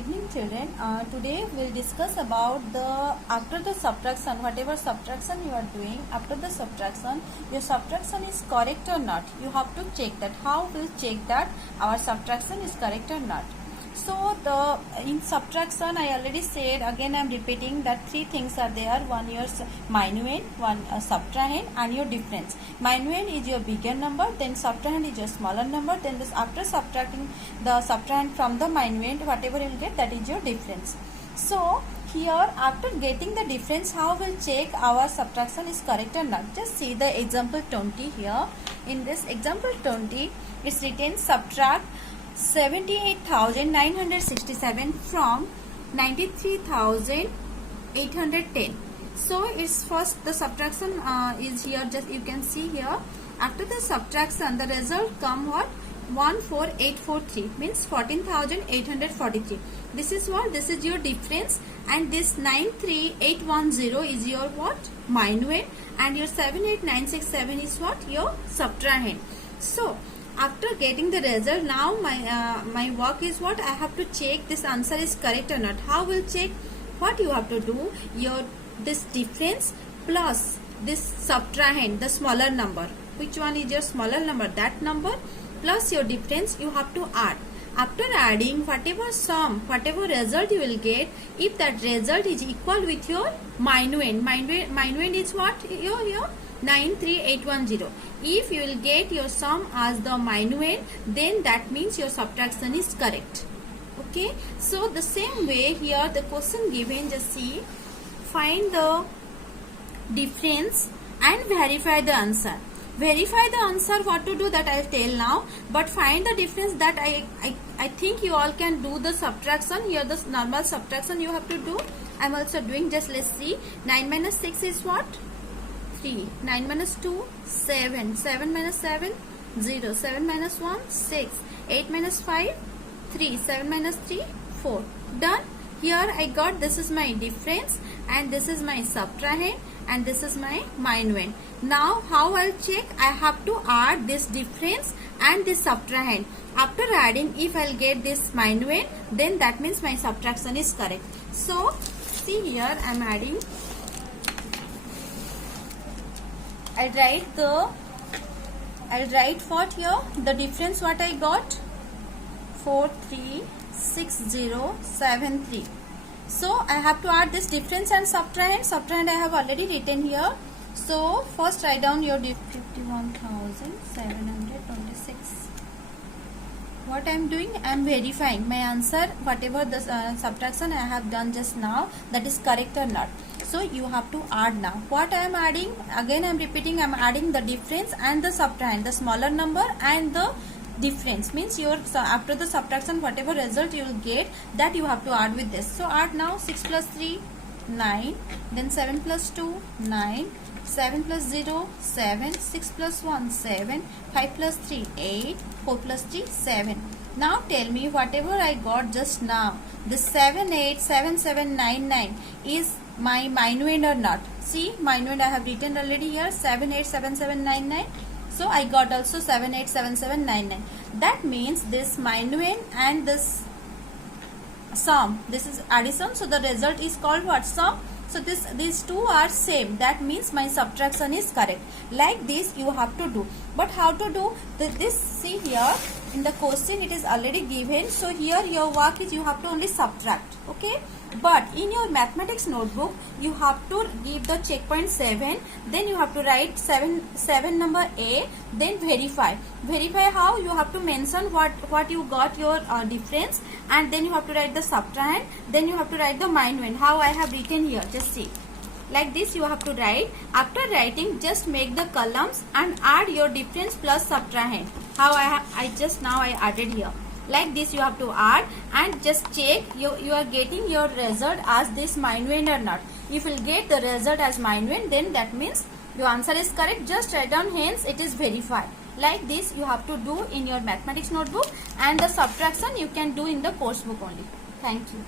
evening children. Today we'll discuss about the after the subtraction, whatever subtraction you are doing, after the subtraction your subtraction is correct or not. You have to check that. How we'll check that our subtraction is correct or not. So in subtraction I already said, again I am repeating that three things are there. One your minuend, one subtrahend and your difference. Minuend is your bigger number, then subtrahend is your smaller number, then this after subtracting the subtrahend from the minuend, whatever you will get, that is your difference. So here after getting the difference, how we'll check our subtraction is correct or not. Just see the example 20 here. In this example 20 it's written subtract 78,967 from 93,810. So it's first the subtraction is here. Just you can see here, after the subtraction the result come what? 14843 means 14,843. This is what? This is your difference, and this 93810 is your what? Minuend, and your 78967 is what? Your subtrahend. So after getting the result, now my work is what? I have to check this answer is correct or not. How will check? What you have to do? Your this difference plus this subtrahend, the smaller number. Which one is your smaller number? That number plus your difference you have to add. After adding, whatever sum, whatever result you will get, if that result is equal with your minuend, minuend is what? Your 93810. If you will get your sum as the minuend, then that means your subtraction is correct. Okay, so the same way here the question given, just see, find the difference and verify the answer. Verify the answer, what to do, that I will tell now, but find the difference, that I think you all can do the subtraction. Here the normal subtraction you have to do. I am also doing. Just let's see. 9 minus 6 is what? 3. 9 minus 2, 7. 7 minus 7, 0. 7 minus 1, 6. 8 minus 5, 3. 7 minus 3, 4. Done. Here I got, this is my difference, and this is my subtrahend, and this is my minuend. Now how I'll check? I have to add this difference and this subtrahend. After adding, if I'll get this minuend, then that means my subtraction is correct. So see here, I'm adding. I'll write what here? The difference what I got? 436073. So I have to add this difference and subtrahend. Subtrahend I have already written here. So first write down your 51,726. What I am doing? I am verifying my answer, whatever the subtraction I have done just now, that is correct or not. So you have to add now. What I am adding? Again I am repeating, I am adding the difference and the subtrahend, the smaller number and the difference, means your after the subtraction whatever result you will get, that you have to add with this. So add now. 6 plus 3, 9, then 7 plus 2, 9, 7 plus 0, 7, 6 plus 1, 7, 5 plus 3, 8, 4 plus 3, 7. Now tell me, whatever I got just now, this 787799 is my minuend or not? See, minuend I have written already here, 787799. So I got also 787799. That means this minuend and this sum, this is addition, so the result is called what? Sum. So these two are same. That means my subtraction is correct. Like this you have to do. But how to do this? See here in the question it is already given. So here your work is you have to only subtract. Okay. But in your mathematics notebook you have to give the checkpoint 7. Then you have to write 7 number A. Then verify. Verify how? You have to mention what you got your difference, and then you have to write the subtrahend. Then you have to write the minuend. How I have written here. Just see. Like this you have to write. After writing, just make the columns and add your difference plus subtrahend. How I just now I added here. Like this you have to add, and just check you are getting your result as this minuend or not. If you will get the result as minuend, then that means your answer is correct. Just write down, hence it is verified. Like this you have to do in your mathematics notebook, and the subtraction you can do in the course book only. Thank you.